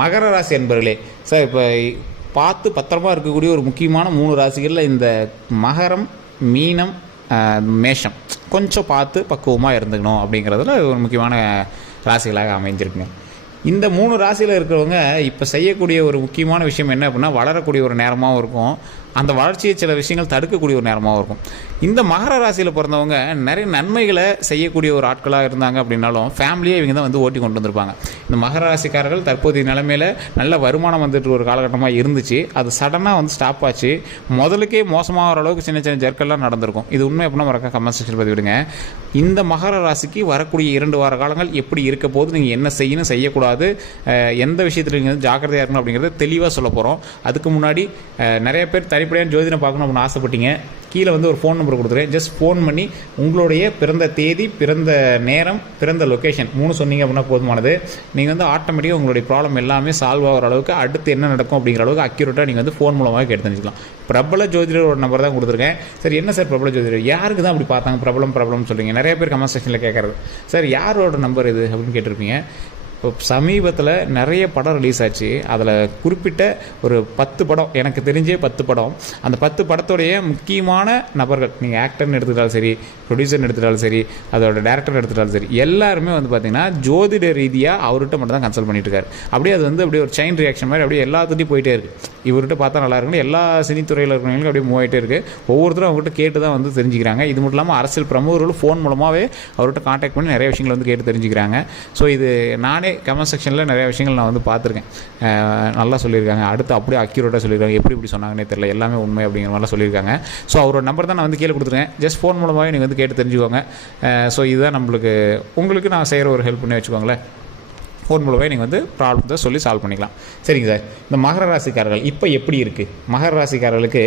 மகர ராசி என்பர்களே சார், இப்போ பார்த்து பத்திரமா இருக்கக்கூடிய ஒரு முக்கியமான 3 ராசிகளில் இந்த மகரம், மீனம், மேஷம் கொஞ்சம் பார்த்து பக்குவமாக இருந்துக்கணும் அப்படிங்கிறதுல ஒரு முக்கியமான ராசிகளாக அமைஞ்சிருக்குங்க. இந்த 3 ராசியில் இருக்கிறவங்க இப்போ செய்யக்கூடிய ஒரு முக்கியமான விஷயம் என்ன அப்படின்னா, வளரக்கூடிய ஒரு நேரமாகவும் இருக்கும், அந்த வளர்ச்சியை சில விஷயங்கள் தடுக்கக்கூடிய ஒரு நேரமாகவும் இருக்கும். இந்த மகர ராசியில் பிறந்தவங்க நிறைய நன்மைகளை செய்யக்கூடிய ஒரு ஆட்களாக இருந்தாங்க அப்படின்னாலும் ஃபேமிலியே இவங்க தான் வந்து ஓட்டி கொண்டு வந்திருப்பாங்க. இந்த மகர ராசிக்காரர்கள் தற்போதைய நிலைமையில் நல்ல வருமானம் வந்துட்டு ஒரு காலகட்டமாக இருந்துச்சு. அது சடனாக வந்து ஸ்டாப் ஆச்சு. முதலுக்கே மோசமாகிற அளவுக்கு சின்ன சின்ன ஜர்க்கெல்லாம் நடந்திருக்கும். இது உண்மை எப்படின்னா மறக்க கமெண்ட் செக்ஷன் பதிவிடுங்க. இந்த மகர ராசிக்கு வரக்கூடிய 2 வார காலங்கள் எப்படி இருக்க போது, நீங்கள் என்ன செய்யணும் செய்யக்கூடாது, எந்த விஷயத்தில் நீங்கள் வந்து ஜாக்கிரதையாக இருக்கணும் அப்படிங்கிறத தெளிவாக சொல்ல போகிறோம். அதுக்கு முன்னாடி நிறைய பேர் தனிப்படையான ஜோதிடம் பார்க்கணும் அப்படின்னு ஆசைப்பட்டீங்க. கீழே வந்து ஒரு ஃபோன் நம்பர் கொடுத்துருக்கேன். ஜஸ்ட் ஃபோன் பண்ணி உங்களுடைய பிறந்த தேதி, பிறந்த நேரம், பிறந்த லொக்கேஷன் 3 சொன்னீங்க அப்படின்னா போதுமானது. நீங்கள் வந்து ஆட்டோமேட்டிக்காக உங்களுடைய ப்ராப்ளம் எல்லாமே சால்வ் ஆகிற அளவுக்கு, அடுத்து என்ன நடக்கும் அப்படிங்கிற அளவுக்கு அக்யூரேட்டாக நீங்கள் வந்து ஃபோன் மூலமாக கேட்டு தெரிஞ்சுக்கலாம். பிரபல ஜோதிடரோட நம்பர் தான் கொடுத்துருக்கேன். சார் என்ன சார் பிரபல ஜோதிடர், யாருக்கு தான் அப்படி பார்த்தாங்க பிரபலம் சொல்கிறீங்க? நிறைய பேர் கமெண்ட் செக்ஷனில் கேட்குறது, சார் யாரோட நம்பர் இது அப்படின்னு கேட்டிருப்பீங்க. இப்போ சமீபத்தில் நிறைய படம் ரிலீஸ் ஆச்சு. அதில் குறிப்பிட்ட ஒரு 10 படம், எனக்கு தெரிஞ்சே 10 படம். அந்த 10 படத்தோடைய முக்கியமான நபர்கள், நீங்கள் ஆக்டர்னு எடுத்துக்கிட்டாலும் சரி, ப்ரொடியூசர்னு எடுத்துக்கிட்டாலும் சரி, அதோட டேரக்டர் எடுத்துக்கிட்டாலும் சரி, எல்லாருமே வந்து பார்த்திங்கன்னா ஜோதிட ரீதியாக அவர்கிட்ட மட்டும் தான் கன்சல்ட் பண்ணிட்டு இருக்காரு. அப்படியே அது வந்து அப்படியே ஒரு செயின் ரியாக்ஷன் மாதிரி அப்படியே எல்லாத்துட்டையும் போயிட்டே இருக்குது. இவர்கிட்ட பார்த்தா நல்லா இருக்குன்னு எல்லா சினித்துறையில் இருக்கிறவங்களுக்கு அப்படியே மூவ் ஆகிட்டே இருக்குது. ஒவ்வொருத்தரும் அவங்ககிட்ட கேட்டு தான் வந்து தெரிஞ்சுக்கிறாங்க. இது மட்டும் இல்லாமல் அரசியல் பிரமுகர்கள் ஃபோன் மூலமாகவே அவர்கிட்ட காண்டாக்ட் பண்ணி நிறைய விஷயங்கள் வந்து கேட்டு தெரிஞ்சுக்கிறாங்க. ஸோ இது நானே கமெண்ட் செக்ஷனில் நிறைய விஷயங்கள் நான் வந்து பார்த்துருக்கேன். நல்லா சொல்லியிருக்காங்க. அடுத்து அப்படியே அக்யூரேட்டாக சொல்லியிருக்காங்க. எப்படி சொன்னாங்கன்னே தெரியல, எல்லாமே உண்மை அப்படிங்கிற மாதிரிலாம் சொல்லியிருக்காங்க. ஸோ அவரோட நம்பர் தான் நான் வந்து கீழே கொடுத்துருக்கேன். ஜஸ்ட் ஃபோன் மூலமாகவே நீங்கள் வந்து கேட்டு தெரிஞ்சுக்கோங்க. ஸோ இதுதான் உங்களுக்கு நான் செய்கிற ஒரு ஹெல்ப் பண்ணி வச்சுக்கோங்களேன். ஃபோன் மூலமாக நீங்கள் வந்து ப்ராப்ளத்தை சொல்லி சால்வ் பண்ணிக்கலாம். சரிங்க சார், இந்த மகர ராசிக்காரர்கள் இப்போ எப்படி இருக்குது? மகர ராசிக்காரர்களுக்கு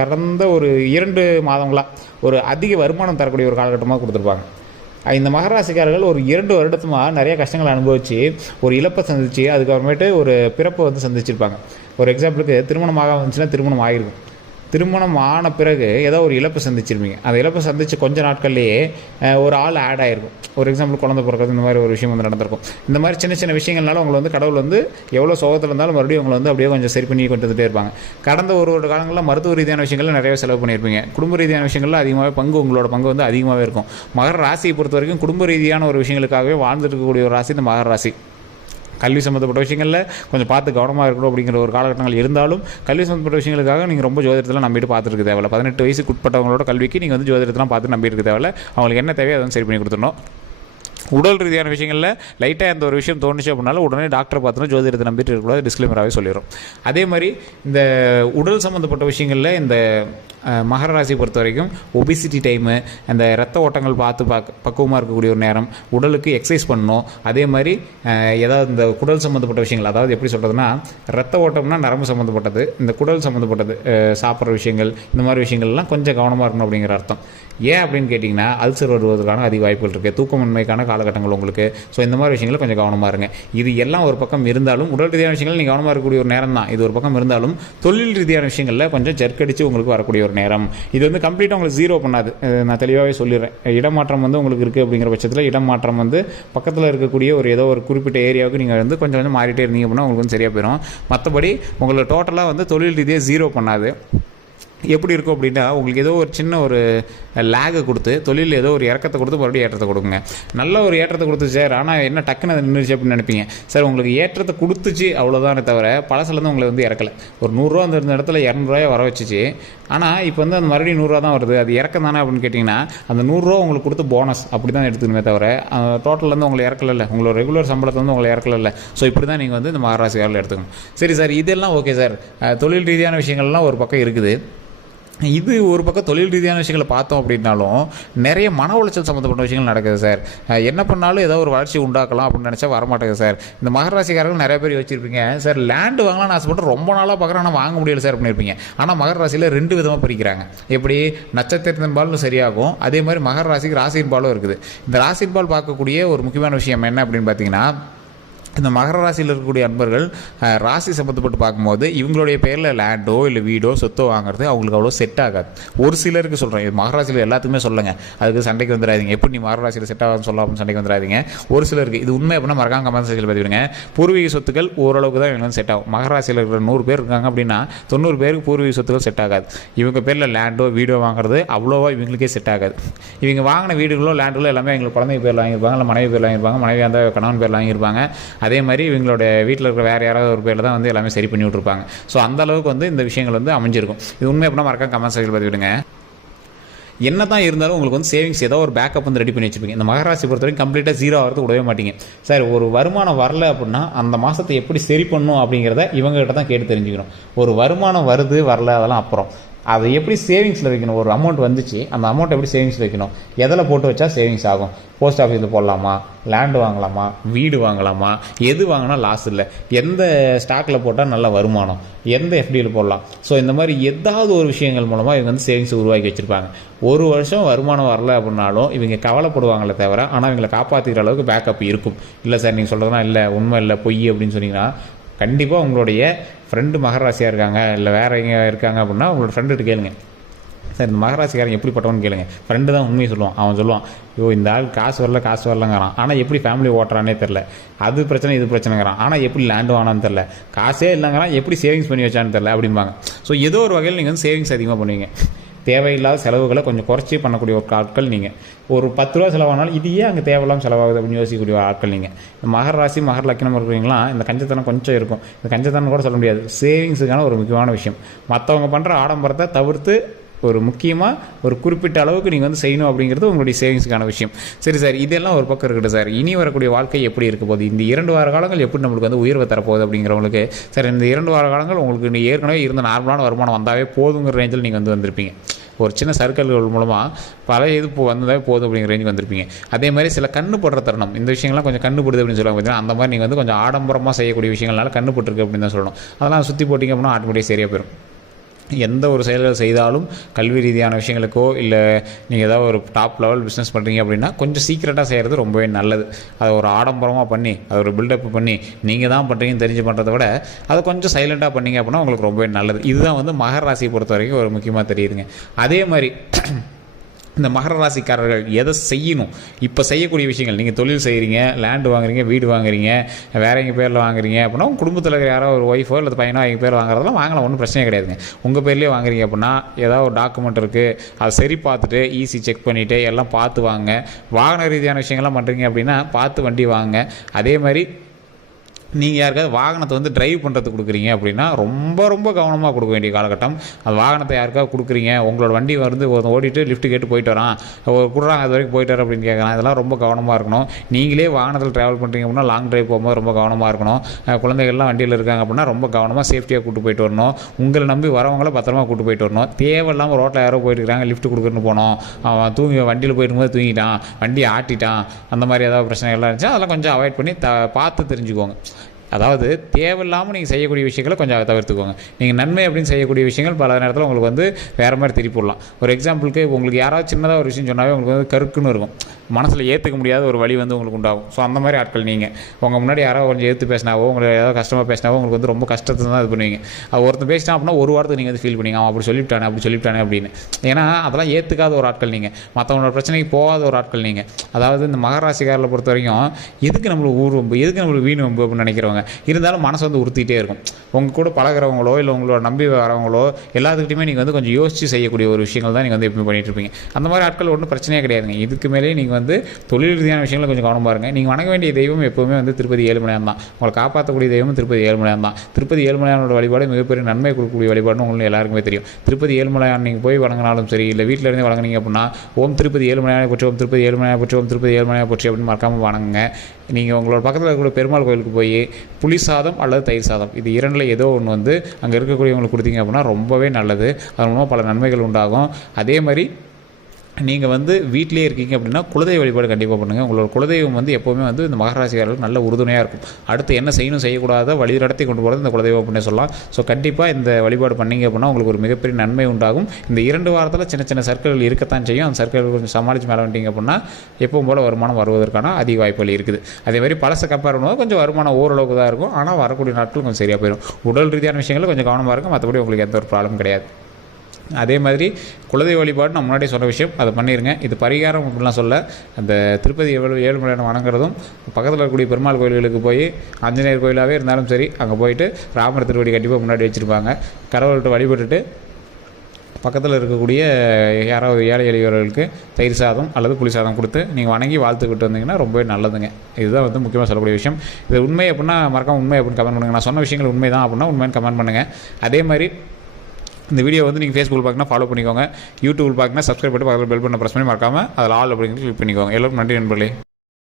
கடந்த ஒரு 2 மாதங்களாக ஒரு அதிக வருமானம் தரக்கூடிய ஒரு காலகட்டமாக கொடுத்துருப்பாங்க. இந்த மகராசிக்காரர்கள் ஒரு 2 வருடத்துமாக நிறைய கஷ்டங்களை அனுபவித்து ஒரு இழப்பை சந்தித்து அதுக்கப்புறமேட்டு ஒரு பிறப்பை வந்து சந்திச்சிருப்பாங்க. ஒரு எக்ஸாம்பிளுக்கு திருமணமாக வந்துச்சுன்னா திருமணம் ஆகிருக்கும். திருமணம் ஆன பிறகு ஏதோ ஒரு இழப்பை சந்திச்சிருப்பீங்க. அந்த இழப்பை சந்தித்து கொஞ்ச நாட்கள்லேயே ஒரு ஆள் ஆட் ஆகிருக்கும். ஒரு எக்ஸாம்பிள் குழந்தை பிறக்கிறது, இந்த மாதிரி ஒரு விஷயம் வந்து நடந்திருக்கும். இந்த மாதிரி சின்ன சின்ன விஷயங்கள்னால உங்களை வந்து கடவுள் வந்து எவ்வளோ சோகத்தில் இருந்தாலும் மறுபடியும் உங்களை வந்து அப்படியே கொஞ்சம் சரி பண்ணி கொண்டு வந்துட்டே இருப்பாங்க. கடந்த ஒரு காலங்களில் மருத்துவ ரீதியான விஷயங்களில் நிறைய செலவு பண்ணியிருப்பீங்க. குடும்ப ரீதியான விஷயங்களில் அதிகமாகவே உங்களோட பங்கு வந்து அதிகமாகவே இருக்கும். மகர ராசியை பொறுத்த வரைக்கும் குடும்ப ரீதியான ஒரு விஷயங்களுக்காகவே வாழ்ந்துட்டு இருக்கக்கூடிய ஒரு ராசி இந்த மகர ராசி. கல்வி சம்மந்தப்பட்ட விஷயங்களில் கொஞ்சம் பார்த்து கவனமாக இருக்கணும் அப்படிங்கிற ஒரு காலகட்டங்கள் இருந்தாலும், கல்வி சம்மந்தப்பட்ட விஷயங்களுக்காக நீங்கள் ரொம்ப ஜோதிடத்தில் நம்பிட்டு பார்த்துருக்கு தேவையில்ல. 18 வயசுக்கு உட்பட்டவங்களோட கல்விக்கு நீங்கள் வந்து ஜோதிடத்தெல்லாம் பார்த்து நம்பிட்டு தேவையில்ல. அவங்களுக்கு என்ன தேவையோ அதை சரி பண்ணி கொடுத்துடணும். உடல் ரீதியான விஷயங்களில் லைட்டாக எந்த ஒரு விஷயம் தோணுச்சு அப்படின்னாலும் உடனே டாக்டரை பார்த்தோன்னா ஜோதிடத்தை நம்பிட்டு இருக்கக்கூடாது, டிஸ்க்ளைமராகவே சொல்லிடும். அதே மாதிரி இந்த உடல் சம்மந்தப்பட்ட விஷயங்களில் இந்த மகர ராசி பொறுத்த வரைக்கும் ஒபிசிட்டி டைமு, அந்த ரத்த ஓட்டங்கள் பக்குவமாக இருக்கக்கூடிய ஒரு நேரம், உடலுக்கு எக்ஸசைஸ் பண்ணணும். அதே மாதிரி ஏதாவது இந்த குடல் சம்மந்தப்பட்ட விஷயங்கள், அதாவது எப்படி சொல்கிறதுனா, ரத்த ஓட்டம்னா நரம்பு சம்மந்தப்பட்டது, இந்த குடல் சம்மந்தப்பட்டது சாப்பிட்ற விஷயங்கள், இந்த மாதிரி விஷயங்கள்லாம் கொஞ்சம் கவனமாக இருக்கணும் அப்படிங்கிற அர்த்தம். ஏன் அப்படின்னு கேட்டிங்கன்னா, அல்சர் வருவதற்கான அதிக வாய்ப்புகள் இருக்குது, தூக்கமின்மைக்கான காலகட்டங்கள் உங்களுக்கு. ஸோ இந்த மாதிரி விஷயங்கள் கொஞ்சம் கவனமாக இருங்க. இது எல்லாம் ஒரு பக்கம் இருந்தாலும், உடல் ரீதியான விஷயங்கள் நீங்கள் கவனமாக இருக்கக்கூடிய ஒரு நேரம் தான். இது ஒரு பக்கம் இருந்தாலும், தொழில் ரீதியான விஷயங்களில் கொஞ்சம் ஜர்க்கடிச்சு உங்களுக்கு வரக்கூடிய ஒரு நேரம். இது வந்து கம்ப்ளீட்டாக உங்களுக்கு ஜீரோ பண்ணாது, நான் தெளிவாகவே சொல்லிடுறேன். இடமாற்றம் வந்து உங்களுக்கு இருக்குது அப்படிங்கிற பட்சத்தில் இடமாற்றம் வந்து பக்கத்தில் இருக்கக்கூடிய ஒரு ஏதோ ஒரு குறிப்பிட்ட ஏரியாவுக்கு நீங்கள் வந்து கொஞ்சம் கொஞ்சம் மாறிட்டே இருந்தீங்க அப்படின்னா உங்களுக்கு வந்து சரியாக போயிடும். மற்றபடி உங்களை டோட்டலாக வந்து தொழில் ரீதியாக ஜீரோ பண்ணாது. எப்படி இருக்கும் அப்படின்னா, உங்களுக்கு ஏதோ ஒரு சின்ன ஒரு லேகை கொடுத்து, தொழிலில் ஏதோ ஒரு இறக்கத்தை கொடுத்து மறுபடியும் ஏற்றத்தை கொடுங்க. நல்ல ஒரு ஏற்றத்தை கொடுத்துச்சு சார், ஆனால் என்ன டக்குன்னு அதை நின்றுச்சு அப்படின்னு நினைப்பீங்க. சார் உங்களுக்கு ஏற்றத்தை கொடுத்துச்சு அவ்வளோதானே தவிர பழசுலேருந்து உங்களை வந்து இறக்கலை. ஒரு 100 ரூபா அந்த இடத்துல 200 ரூபாய் வர வச்சுச்சு. ஆனால் இப்போ வந்து அந்த மறுபடியும் 100 ரூபா தான் வருது. அது இறக்கம் தானே அப்படின்னு கேட்டிங்கன்னா, அந்த 100 ரூபா உங்களுக்கு கொடுத்து போனஸ் அப்படி தான் எடுத்துக்கணுமே தவிர டோட்டலேருந்து உங்களை இறக்கல, உங்களோட ரெகுலர் சம்பளத்தை வந்து உங்களை இறக்கல. ஸோ இப்படி தான் நீங்கள் வந்து இந்த மகராசிக்காரில் எடுத்துக்கணும். சரி சார், இதெல்லாம் ஓகே சார், தொழில் ரீதியான விஷயங்கள்லாம் ஒரு பக்கம் இருக்குது. இது ஒரு பக்கம் தொழில் ரீதியான விஷயங்களை பார்த்தோம் அப்படின்னாலும் நிறைய மன உளைச்சல் சம்மந்தப்பட்ட விஷயங்கள் நடக்குது சார். என்ன பண்ணாலும் ஏதோ ஒரு வளர்ச்சி உண்டாக்கலாம் அப்படின்னு நினச்சா வரமாட்டேங்குது சார். இந்த மகராசிக்காரர்கள் நிறைய பேர் யோசிச்சிருப்பீங்க, சார் லேண்டு வாங்கலாம்னு ஆசைப்பட்டு ரொம்ப நாளாக பார்க்குறேன், ஆனால் வாங்க முடியல சார் அப்படின்னு இருப்பீங்க. ஆனால் மகர ராசியில் 2 விதமாக பிரிக்கிறாங்க. எப்படி நட்சத்திரத்தின் பாலும் சரியாகும், அதே மாதிரி மகர ராசிக்கு ராசியின் பாலும் இருக்குது. இந்த ராசியின் பால் பார்க்கக்கூடிய ஒரு முக்கியமான விஷயம் என்ன அப்படின்னு பார்த்தீங்கன்னா, இந்த மகர ராசியில் இருக்கக்கூடிய அன்பர்கள் ராசி சம்மந்தப்பட்டு பார்க்கும்போது இவங்களுடைய பேரில் லேண்டோ இல்லை வீடோ சொத்தோ வாங்குறது அவங்களுக்கு அவ்வளோ செட் ஆகாது. ஒரு சிலருக்கு சொல்கிறேன், இது மகர ராசியில் எல்லாத்துக்குமே சொல்லுங்கள், அதுக்கு சண்டைக்கு வந்துடாதீங்க. எப்படி நீ மகர ராசியில் செட் ஆகாதுன்னு சொல்லாமல் சண்டைக்கு வந்துடாதீங்க. ஒரு சிலருக்கு இது உண்மை அப்படின்னா மறக்காம கமெண்ட் செக்ஷனில் பதிவிடுங்க. பூர்வீக சொத்துக்கள் ஓரளவுக்கு தான் இவங்க வந்து செட் ஆகும். மகர ராசியில் இருக்கிற 100 பேர் இருக்காங்க அப்படின்னா 90 பேருக்கு பூர்வீக சொத்துக்கள் செட் ஆகாது. இவங்க பேரில் லேண்டோ வீடோ வாங்குறது அவ்வளோவா இவங்களுக்கே செட் ஆகாது. இவங்க வாங்கின வீடுகளோ லேண்டுகளோ எல்லாமே எங்களுக்கு குழந்தை பேர் வாங்கியிருப்பாங்க, இல்லை மனைவி பேர் வாங்கியிருப்பாங்க, மனைவி அந்த கணவன் பேர் வாங்கியிருப்பாங்க. அதே மாதிரி இவங்களோட வீட்டில் இருக்கிற வேறு யாராவது ஒரு பேரில் தான் வந்து எல்லாமே சரி பண்ணி விட்ருப்பாங்க. ஸோ அந்த அளவுக்கு வந்து இந்த விஷயங்கள் வந்து அமைஞ்சிருக்கும். இது உண்மை அப்படின்னா மறக்காம கமெண்ட் செக்ஷனில் பதிவிடுங்க. என்ன தான் இருந்தாலும் உங்களுக்கு வந்து சேவிங்ஸ் ஏதோ ஒரு பேக்கப் வந்து ரெடி பண்ணி வச்சுருப்பீங்க. இந்த மகராசி பொறுத்த வரைக்கும் கம்ப்ளீட்டாக 0 ஆகிறது விடவே மாட்டீங்க. சார் ஒரு வருமானம் வரல அப்படின்னா அந்த மாதத்தை எப்படி சரி பண்ணணும் அப்படிங்கிறத இவங்ககிட்ட தான் கேட்டு தெரிஞ்சுக்கணும். ஒரு வருமானம் வருது வரல அதெல்லாம் அப்புறம், அதை எப்படி சேவிங்ஸில் வைக்கணும். ஒரு அமௌண்ட் வந்துச்சு, அந்த அமௌண்ட் எப்படி சேவிங்ஸில் வைக்கணும், எதில் போட்டு வச்சா சேவிங்ஸ் ஆகும். போஸ்ட் ஆஃபீஸில் போடலாமா, லேண்டு வாங்கலாமா, வீடு வாங்கலாமா, எது வாங்கினா லாஸ் இல்லை, எந்த ஸ்டாக்கில் போட்டால் நல்ல வருமானம், எந்த எஃப்டியில் போடலாம். ஸோ இந்த மாதிரி ஏதாவது ஒரு விஷயங்கள் மூலமாக இவங்க வந்து சேவிங்ஸ் உருவாக்கி வச்சுருப்பாங்க. ஒரு வருஷம் வருமானம் வரல அப்படின்னாலும் இவங்க கவலைப்படுவாங்களே தவிர, ஆனால் இவங்களை காப்பாற்றிக்கிற அளவுக்கு பேக்கப் இருக்கும். இல்லை சார் நீங்கள் சொல்கிறதுனா இல்லை, உண்மை இல்லை, பொய் அப்படின்னு சொன்னீங்கன்னா கண்டிப்பாக உங்களுடைய ஃப்ரெண்டு மகராசியாக இருக்காங்க, இல்லை வேறு எங்கே இருக்காங்க அப்படின்னா உங்களோட ஃப்ரெண்டுகிட்ட கேளுங்க. சார் இந்த மகராசிக்காரன் எப்படிப்பட்டவன்னு கேளுங்க. ஃப்ரெண்டு தான் உண்மையை சொல்லுவான். அவன் சொல்லுவான், இந்த ஆள் காசு வரலங்கிறான், ஆனால் எப்படி ஃபேமிலி ஓட்டுறானே தெரில, அது பிரச்சனை இது பிரச்சனைங்கிறான், ஆனால் எப்படி லேண்டு வானான்னு தெரில, காசே இல்லைங்கிறான், எப்படி சேவிங்ஸ் பண்ணி வச்சான்னு தெரில அப்படிம்பாங்க. ஸோ ஏதோ ஒரு வகையில் நீங்கள் வந்து சேவிங்ஸ் அதிகமாக பண்ணுவீங்க. தேவையில்லாத செலவுகளை கொஞ்சம் குறைச்சி பண்ணக்கூடிய ஒரு ஆட்கள் நீங்கள். ஒரு 10 ரூபா செலவானாலும் இது ஏன் அங்கே தேவையில்லாமல் செலவாகுது அப்படின்னு யோசிக்கக்கூடிய ஆட்கள் நீங்கள். இந்த மகர ராசி மகர லக்கினம் இருக்கிறவங்களாம் இந்த கஞ்சத்தனம் கொஞ்சம் இருக்கும். இந்த கஞ்சத்தனம் கூட சொல்ல முடியாது, சேவிங்ஸுக்கான ஒரு முக்கியமான விஷயம். மற்றவங்க பண்ணுற ஆடம்பரத்தை தவிர்த்து ஒரு முக்கியமாக ஒரு குறிப்பிட்ட அளவுக்கு நீங்கள் வந்து செய்யணும் அப்படிங்கிறது உங்களுடைய சேவிங்ஸுக்கான விஷயம். சரி சார், இதெல்லாம் ஒரு பக்கம் இருக்கட்டும் சார். இனி வரக்கூடிய வாழ்க்கை எப்படி இருக்க போகுது, இந்த 2 வார காலங்கள் எப்படி நம்மளுக்கு வந்து உயர்வை தரப்போகுது அப்படிங்கிறவங்களுக்கு, சார் இந்த 2 வார காலங்கள் உங்களுக்கு ஏற்கனவே இருந்த நார்மலான வருமானம் வந்தாவே போதுங்கிற ரேஞ்சில் நீங்கள் வந்து வந்திருப்பீங்க. ஒரு சின்ன சர்க்கிள்கள் மூலமாக பல இது வந்ததாவே போதும் அப்படிங்கிற ரேஞ்சுக்கு வந்திருப்பீங்க. அதே மாதிரி சில கண்ணுப்படுற தருணம், இந்த விஷயங்கள்லாம் கொஞ்சம் கண்ணுப்படுது அப்படின்னு சொல்லுவாங்க பார்த்தீங்கன்னா, அந்த மாதிரி நீங்கள் வந்து கொஞ்சம் ஆடம்பரமாக செய்யக்கூடிய விஷயங்கள்னால கண்ணுப்பட்டுருக்கு அப்படின்னு தான் சொல்லணும். அதெல்லாம் சுற்றி போட்டிங்க அப்படின்னா ஆட்டோமேட்டிக் சரியாக போயிடும். எந்த ஒரு செயல்கள் செய்தாலும் கல்வி ரீதியான விஷயங்களுக்கோ இல்லை நீங்கள் ஏதாவது ஒரு டாப் லெவல் பிஸ்னஸ் பண்ணுறீங்க அப்படின்னா கொஞ்சம் சீக்கிரட்டாக செய்கிறது ரொம்பவே நல்லது. அதை ஒரு ஆடம்பரமாக பண்ணி அதை ஒரு பில்டப் பண்ணி நீங்கள் தான் பண்ணுறீங்கன்னு தெரிஞ்சு பண்ணுறதை விட அதை கொஞ்சம் சைலண்ட்டாக பண்ணிங்க அப்படின்னா உங்களுக்கு ரொம்பவே நல்லது. இதுதான் வந்து மகர ராசியை பொறுத்த வரைக்கும் ஒரு முக்கியமாக தெரியுதுங்க. அதே மாதிரி இந்த மகர ராசிக்காரர்கள் எதை செய்யணும், இப்போ செய்யக்கூடிய விஷயங்கள், நீங்கள் தொழில் செய்கிறீங்க, லேண்டு வாங்குறீங்க, வீடு வாங்குறீங்க, வேற எங்கள் பேரில் வாங்குறீங்க அப்படின்னா உங்கள் குடும்பத்தில் இருக்கிற யாரோ ஒரு ஒய்ஃபோ இல்லை பையனோ எங்கள் பேர் வாங்குறதெல்லாம் வாங்கலாம், ஒன்றும் பிரச்சனை கிடையாதுங்க. உங்கள் பேர்லேயே வாங்குறீங்க அப்படின்னா ஏதாவது ஒரு டாக்குமெண்ட் இருக்குது, அதை சரி பார்த்துட்டு ஈஸி செக் பண்ணிவிட்டு எல்லாம் பார்த்து வாங்க. வாகன ரீதியான விஷயங்கள்லாம் பண்ணுறீங்க அப்படின்னா பார்த்து வண்டி வாங்க. அதே மாதிரி நீங்கள் யாருக்காவது வாகனத்தை வந்து ட்ரைவ் பண்ணுறதுக்கு கொடுக்குறீங்க அப்படின்னா ரொம்ப ரொம்ப கவனமாக கொடுக்க வேண்டிய காலகட்டம். அந்த வாகனத்தை யாருக்காவது கொடுக்குறீங்க, உங்களோட வண்டி வந்து ஓடிட்டு லிஃப்ட் கேட்டு போயிட்டு வரான், கொடுறாங்க அது வரைக்கும் போயிட்டு வர அப்படின்னு கேட்குறான், இதெல்லாம் ரொம்ப கவனமாக இருக்கணும். நீங்களே வாகனத்தில் ட்ராவல் பண்ணுறீங்க அப்படின்னா லாங் ட்ரைவ் போகும்போது ரொம்ப கவனமாக இருக்கணும். குழந்தைகள்லாம் வண்டியில் இருக்காங்க அப்படின்னா ரொம்ப கவனமாக சேஃப்டியாக கூட்டு போயிட்டு வரணும். உங்களை நம்பி வரவங்கள பத்திரமா கூட்டு போயிட்டு வரணும். தேவையில்லாமல் ரோட்டில் யாரோ போயிட்டு இருக்காங்க, லிஃப்ட் கொடுக்குறன்னு போனோம், அவன் வண்டியில் போயிட்டு போது தூங்கிட்டான், வண்டியை ஆட்டிட்டான், அந்த மாதிரி ஏதாவது பிரச்சனைகள்லாம் இருந்துச்சுன்னா அதெல்லாம் கொஞ்சம் அவாய்ட் பண்ணி பார்த்து தெரிஞ்சுக்கோங்க. அதாவது தேவையில்லாமல் நீங்கள் செய்யக்கூடிய விஷயங்களை கொஞ்சம் தவிர்த்துக்கோங்க. நீங்கள் நன்மை அப்படின்னு செய்யக்கூடிய விஷயங்கள் பல நேரத்தில் உங்களுக்கு வந்து வேறு மாதிரி திருப்பி போடலாம். ஒரு எக்ஸாம்பிளுக்கு உங்களுக்கு யாராவது சின்னதாக ஒரு விஷயம் சொன்னாவே உங்களுக்கு வந்து கருக்குன்னு இருக்கும், மனசில் ஏற்றுக்க முடியாத ஒரு வழி வந்து உங்களுக்கு உண்டாகும். ஸோ அந்த மாதிரி ஆட்கள் நீங்கள் உங்கள் முன்னாடி யாராவது கொஞ்சம் ஏற்று பேசினாவோ உங்களை ஏதாவது கஷ்டமாக பேசினாவோ உங்களுக்கு வந்து ரொம்ப கஷ்டத்தை தான் இது பண்ணுவீங்க. அது ஒருத்தர் பேசினா அப்படின்னா ஒரு வாரத்துக்கு நீங்கள் வந்து ஃபீல் பண்ணிங்க, அவன் அப்படி சொல்லிவிட்டானே அப்படின்னு. ஏன்னா அதெல்லாம் ஏற்றுக்காத ஒரு ஆட்கள் நீங்கள், மற்றவங்களோட பிரச்சனைக்கு போகாத ஒரு ஆட்கள் நீங்கள். அதாவது இந்த மகராசிக்காரில் பொறுத்த வரைக்கும் எதுக்கு நம்மளுக்கு ஊர் வம்பு, எதுக்கு நம்மளுக்கு வீண் வம்பு அப்படின்னு நினைக்கிறவங்க, இருந்தாலும் மனசு வந்து உறுத்திட்டே இருக்கும். உங்கள் கூட பழகிறவங்களோ இல்லை உங்களோட நம்பி வரவங்களோ எல்லாத்துக்கிட்டையுமே நீங்கள் வந்து கொஞ்சம் யோசித்து செய்யக்கூடிய ஒரு விஷயங்கள் தான் நீங்கள் வந்து எப்பவுமே பண்ணிகிட்டு இருப்பீங்க. அந்த மாதிரி ஆட்கள் ஒன்றும் பிரச்சனையே கிடையாதுங்க. இதுக்கு மேலே நீங்கள் வந்து தொழில் ரீதியான விஷயங்களை கொஞ்சம் கவனமாக இருங்க. நீங்கள் வணங்க வேண்டிய தெய்வம் எப்போவுமே வந்து திருப்பதி ஏழுமலையான் தான். உங்களை காப்பாற்றக்கூடிய தெய்வம் திருப்பதி ஏழுமலையான் தான். திருப்பதி ஏழுமலையானோட வழிபாடு மிகப்பெரிய நன்மை கொடுக்கக்கூடிய வழிபாடுன்னு உங்களுக்கு எல்லாருக்குமே தெரியும். திருப்பதி ஏழுமலையான் நீங்கள் போய் வணங்கினாலும் சரி, இல்லை வீட்டில் இருந்தே வணங்குனீங்க அப்படின்னா ஓம் திருப்பதி ஏழுமலையானை போற்றி, ஓம் திருப்பதி ஏழுமலையானை போற்றி, ஓம் திருப்பதி ஏழுமலையானை போற்றி அப்படின்னு மறக்காமல் வணங்குங்க. நீங்கள் உங்களோட பக்கத்தில் இருக்கக்கூடிய பெருமாள் கோயிலுக்கு போய் புளி சாதம் அல்லது தயிர் சாதம் இது 2ல் ஏதோ ஒன்று வந்து அங்கே இருக்கக்கூடியவங்களுக்கு கொடுத்தீங்க அப்படின்னா ரொம்பவே நல்லது. அது மூலமாக பல நன்மைகள் உண்டாகும். அதே மாதிரி நீங்கள் வந்து வீட்டிலே இருக்கீங்க அப்படின்னா குலதெய்வ வழிபாடு கண்டிப்பாக பண்ணுங்கள். உங்களோட குலதெய்வம் வந்து எப்போவுமே வந்து இந்த மகர ராசிக்காரர்களுக்கு நல்ல உறுதுணையாக இருக்கும். அடுத்து என்ன செய்யணும் செய்யக்கூடாத வழி நடத்தி கொண்டு போகிறது இந்த குலதெய்வம் அப்படின்னு சொல்லலாம். ஸோ கண்டிப்பாக இந்த வழிபாடு பண்ணிங்க அப்படின்னா உங்களுக்கு ஒரு மிகப்பெரிய நன்மை உண்டாகும். இந்த 2 வாரத்தில் சின்ன சின்ன சர்க்கிள்கள் இருக்கத்தான் செய்யும். அந்த சர்க்கிள்கள் கொஞ்சம் சமாளித்து மேலே வந்துட்டீங்க அப்படின்னா எப்பவும் போல் வருமானம் வருவதற்கான அதிக வாய்ப்புகள் இருக்குது. அதேமாதிரி பழசை கம்பேர் பண்ணும்போது கொஞ்சம் வருமானம் ஓரளவுக்கு தான் இருக்கும். ஆனால் வரக்கூடிய நாட்கள் கொஞ்சம் சரியாக போயிடும். உடல் ரீதியான விஷயங்கள் கொஞ்சம் கவனமாக இருக்கும். மற்றபடி உங்களுக்கு எந்த ஒரு ப்ராப்ளம் கிடையாது. அதே மாதிரி குலதெய்வ வழிபாடு நான் முன்னாடி சொன்ன விஷயம் அதை பண்ணிடுங்க. இது பரிகாரம் அப்படிலாம் சொல்ல, அந்த திருப்பதி ஏழுமலையானை வணங்குறதும் பக்கத்தில் இருக்கக்கூடிய பெருமாள் கோயில்களுக்கு போய் ஆஞ்சநேயர் கோயிலாகவே இருந்தாலும் சரி அங்கே போயிட்டு ராமர் திருவடி கண்டிப்பாக முன்னாடி வச்சுருப்பாங்க. கடவுள்கிட்ட வழிபட்டுட்டு பக்கத்தில் இருக்கக்கூடிய யாராவது ஏழை எளியவர்களுக்கு தயிர் சாதம் அல்லது புளி சாதம் கொடுத்து நீங்கள் வணங்கி வாழ்த்துக்கிட்டு வந்தீங்கன்னா ரொம்பவே நல்லதுங்க. இதுதான் வந்து முக்கியமாக சொல்லக்கூடிய விஷயம். இது உண்மை அப்படின்னா மறக்காம உண்மை அப்படின்னு கமெண்ட் பண்ணுங்கள். நான் சொன்ன விஷயங்கள் உண்மை தான் அப்படின்னா உண்மைன்னு கமெண்ட் பண்ணுங்கள். அதே மாதிரி இந்த வீடியோ வந்து நீங்கள் ஃபேஸ்புக்கில் பார்க்கணும் ஃபாலோ பண்ணிக்கோங்க. யூடியூப்பில் பார்க்கணும் சப்ஸ்கிரைப் பண்ணிட்டு பக்கத்தில் பெல் பண்ண ப்ரெஸ் பண்ணி மறக்காமல் அதில் ஆல் அப்படிங்கிறது கிளிக் பண்ணிக்கோங்க. எல்லோருக்கும் நன்றி நண்பர்களே.